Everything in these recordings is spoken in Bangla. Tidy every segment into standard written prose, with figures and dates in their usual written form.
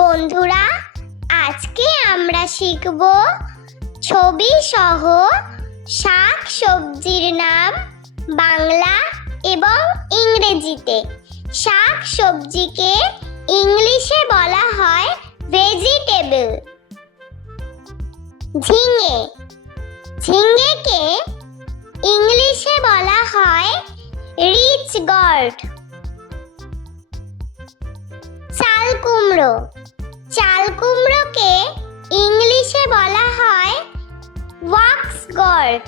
বন্ধুরা, আজকে আমরা শিখব ছবি সহ শাক সবজির নাম বাংলা এবং ইংরেজিতে। শাক সবজিকে ইংলিশে বলা হয় ভেজিটেবল। ঝিঙে, ঝিঙেকে ইংলিশে বলা হয় রিচ গর্ড। চাল কুমড়ো, চাল কুমড়োকে ইংলিশে বলা হয় ওয়াক্স গর্ড।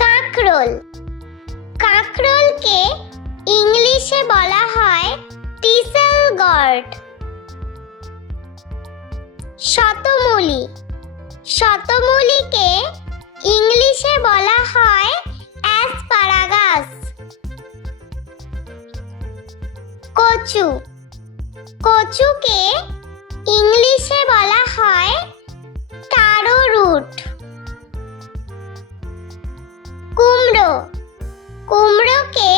কাঁকরোল, কাঁকরোলকে ইংলিশে বলা হয় টিসেল গর্ড। শতমূলি, শতমূলিকে ইংলিশে বলা হয় অ্যাসপারাগাস। কচু, কচুকে ইংলিশে বলা হয় টারো রুট। কুমড়ো, কুমড়োকে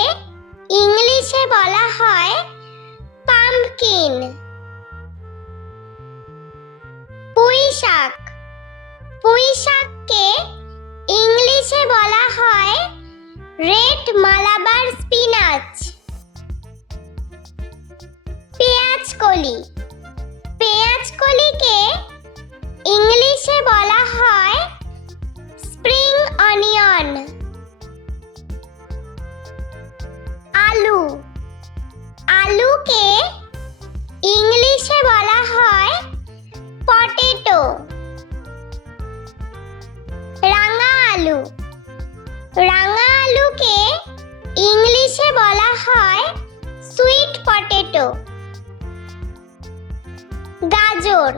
ইংলিশে বলা হয় পাম্পকিন। পুঁই শাক, পুঁই শাককে ইংলিশে বলা হয় রেড মালাবার স্পিনাচ। পেঁয়াজকলি, পেঁয়াজকলিকে ইংলিশে বলা হয় স্প্রিং অনিয়ন। আলু, আলুকে ইংলিশে বলা হয় পটেটো। রাঙা আলু, রাঙা আলুকে ইংলিশে বলা হয় সুইট পটেটো। গাজর,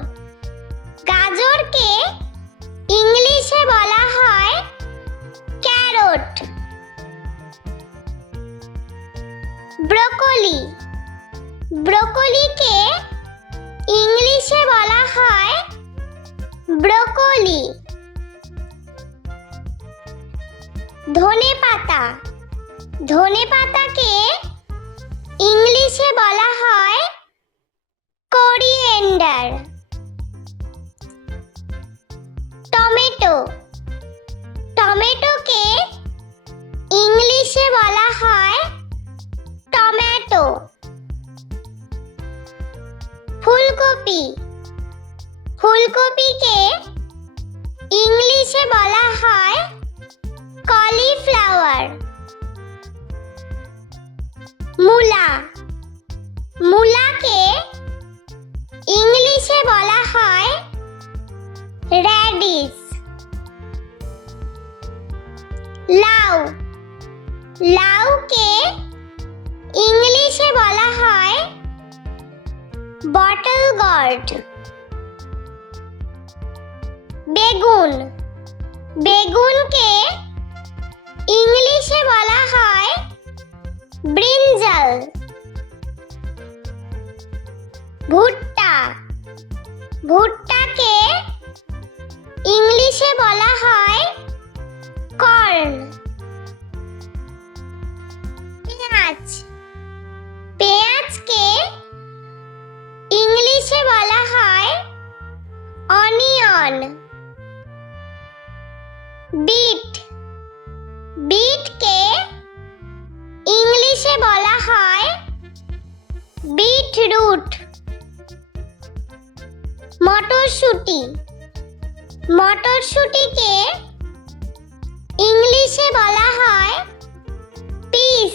গাজরকে ইংলিশে বলা হয় ক্যারট। ব্রোকলি, ব্রোকলিকে ইংলিশে বলা হয় ব্রোকলি। ধনেপাতা, ধনেপাতাকে ইংলিশে বলা হয় কোরিয়েন্ডার। টমেটো, টমেটোকে ইংলিশে বলা হয় টমেটো। ফুলকপি, ফুলকপিকে ইংলিশে বলা হয় কলিফ্লাওয়ার। মূলা, মূলাকে ইংলিশে বলা হয় র্যাডিশ। লাউ, লাউকে ইংলিশে বলা হয় বটল গর্ড। বেগুন, বেগুনকে ইংলিশে বলা হয় ব্রিঞ্জাল। ভুট্টা, ভুট্টাকে ইংলিশে বলা হয় কর্ন। পেঁয়াজ, পেঁয়াজকে ইংলিশে বলা হয় অনিয়ন। বিট, বিটকে ইংলিশে বলা হয় বিটরুট। মটরশুঁটি, মটরশুঁটিকে ইংলিশে বলা হয় পিস।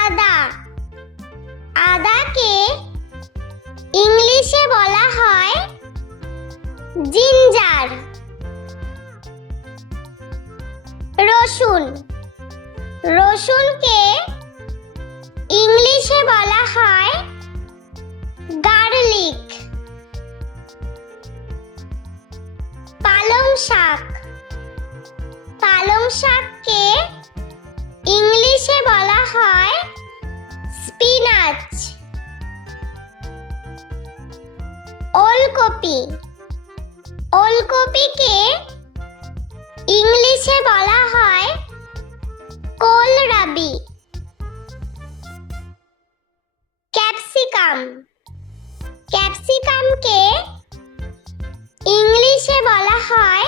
আদা, আদাকে ইংলিশে বলা হয় জিঞ্জার। রসুন, রসুনকে ইংলিশে বলা হয় গার্লিক। পালং শাক, পালং শাককে ইংলিশে বলা হয় স্পিনাচ। ওলকপি, ওলকপিকে ইংলিশে বলা হয় কোলরাবি। ক্যাপসিকামকে ইংলিশে বলা হয়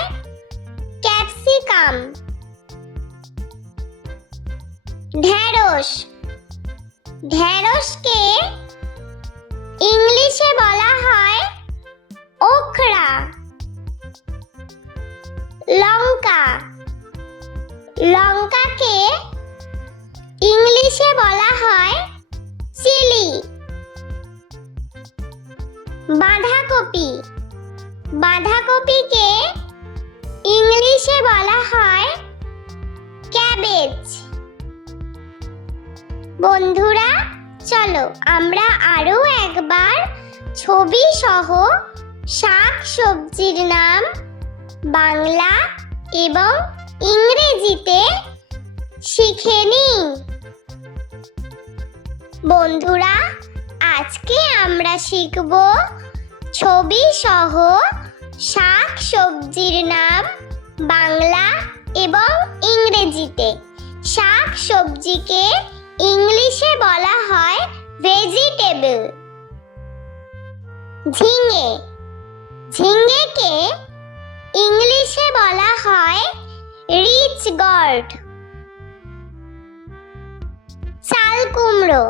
ক্যাপসিকাম। ঢেঁড়স, ঢেঁড়সকে ইংলিশে বলা হয় ওকরা। লঙ্কা, লঙ্কাকে ইংলিশে বলা হয় চিলি। বাঁধাকপি, বাঁধাকপিকে ইংলিশে বলা হয় ক্যাবেজ। বন্ধুরা, চলো আমরা আরো একবার ছবি সহ শাক সবজির নাম বাংলা এবং ইংরেজিতে শিখে নিই। বন্ধুরা, আজকে আমরা শিখব ছবি সহ শাক সবজির নাম বাংলা এবং ইংরেজিতে। শাক সবজিকে ইংলিশে বলা হয় ভেজিটেবল। ঝিঙে, ঝিঙেকে ইংলিশে বলা হয় রিচ গর্ড। চাল কুমড়ো,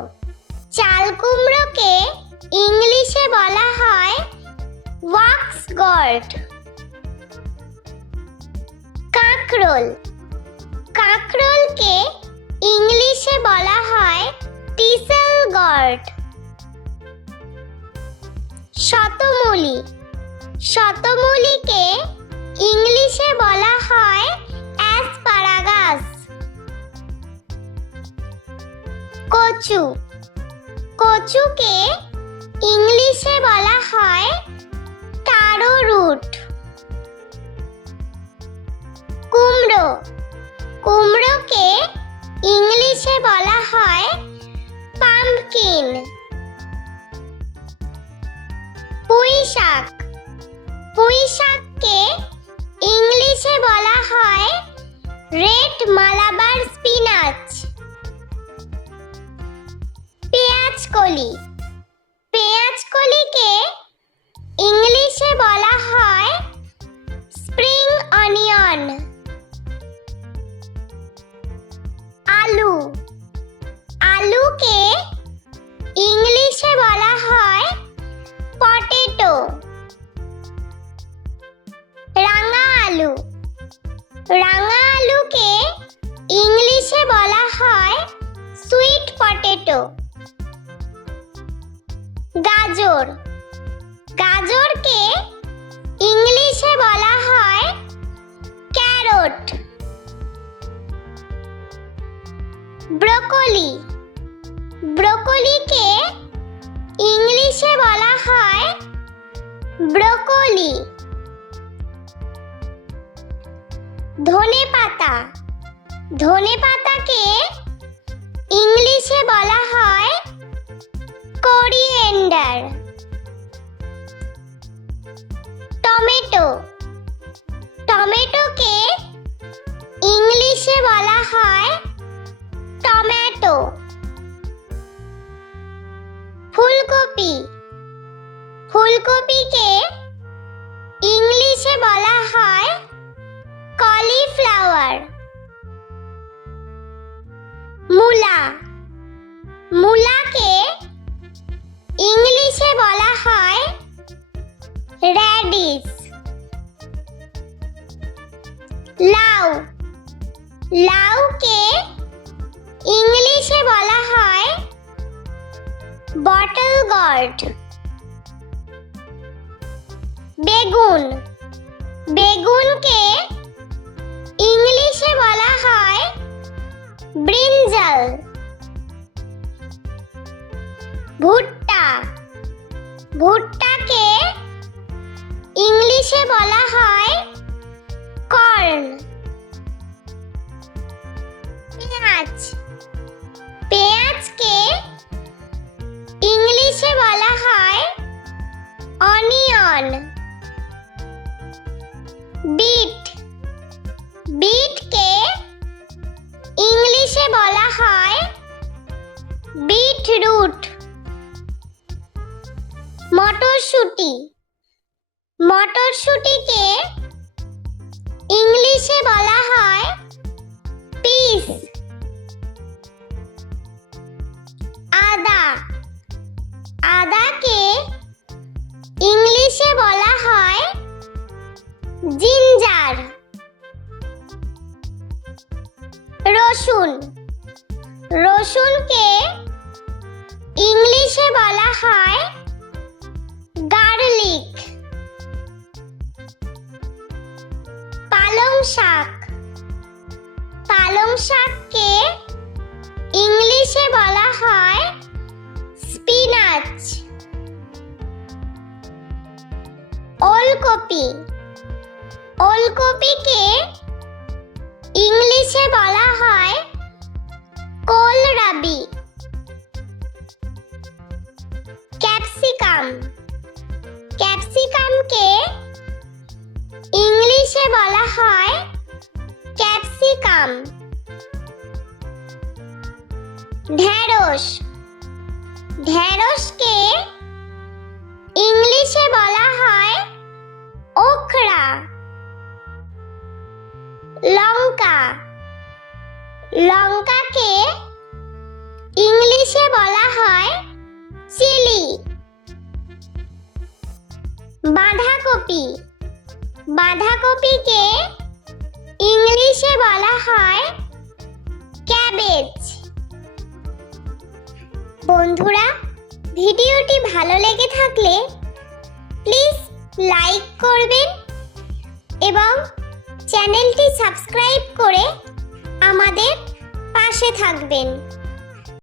চাল কুমড়োকে ইংলিশে বলা হয় ওয়াক্স গর্ড। কাঁকরোল, কাঁকরোলকে ইংলিশে বলা হয় টিসেল গর্ড। শতমূলি, শতমূলিকে ইংলিশে বলা হয় অ্যাসপারাগাস। কচু, কচুকে ইংলিশে বলা হয় টারো রুট। কুমড়ো, কুমড়োকে ইংলিশে বলা হয় পাম্পকিন। পুঁই শাক, পুঁই শাককে ইংলিশে বলা হয় রেড মালাবার স্পিনাচ। পেঁয়াজকলি, পেঁয়াজকলিকে ইংলিশে বলা হয় স্প্রিং অনিয়ন। আলু, আলুকে ইংলিশে বলা হয় পটেটো। রাঙা আলু, রাঙা আলুকে ইংলিশে বলা হয় সুইট পটেটো। গাজর, গাজরকে ইংলিশে বলা হয় ক্যারট। ব্রোকলি, ব্রোকলিকে ইংলিশে বলা হয় ব্রোকলি। ধনেপাতা, ধনেপাতাকে ইংলিশে বলা হয় কোরিয়েন্ডার। টমেটো, টমেটোকে ইংলিশে বলা হয় টমেটো। ফুলকপি, ফুলকপিকে ইংলিশে বলা হয় কলিফ্লাওয়ার। মূলা, মূলাকে ইংলিশে বলা হয় র্যাডিশ। লাউ, লাউকে ইংলিশে বলা হয় বটল গর্ড। বেগুন, বেগুনকে ইংলিশে বলা হয় ব্রিঞ্জাল। ভুট্টা, ভুট্টাকে ইংলিশে বলা হয় কর্ন। পেঁয়াজ, পেঁয়াজকে ইংলিশে বলা হয় অনিয়ন। বিট, বিটকে ইংলিশে বলা হয় বিটরুট। মটরশুঁটি মটরশুঁটিকে ইংলিশে বলা হয় পিস। আদা আদাকে ইংলিশে বলা হয় জিঞ্জার। রসুন রসুনকে ইংলিশে বলা হয় গার্লিক। পালং শাক পালং শাককে ইংলিশে বলা হয় স্পিনাচ। ওলকপি ওলকপিকে ইংলিশে বলা হয় কোলরাবি। ক্যাপসিকাম ক্যাপসিকামকে ইংলিশে বলা হয় ক্যাপসিকাম। ঢেঁড়স ঢেঁড়সকে ইংলিশে বলা হয় ওকরা। লঙ্কা লঙ্কাকে ইংলিশে বলা হয় চিলি। বাঁধাকপি বাঁধাকপিকে ইংলিশে বলা হয় ক্যাবেজ। বন্ধুরা, ভিডিওটি ভালো লেগে থাকলে প্লিজ লাইক করবেন এবং চ্যানেলটি সাবস্ক্রাইব করে আমাদের পাশে থাকবেন।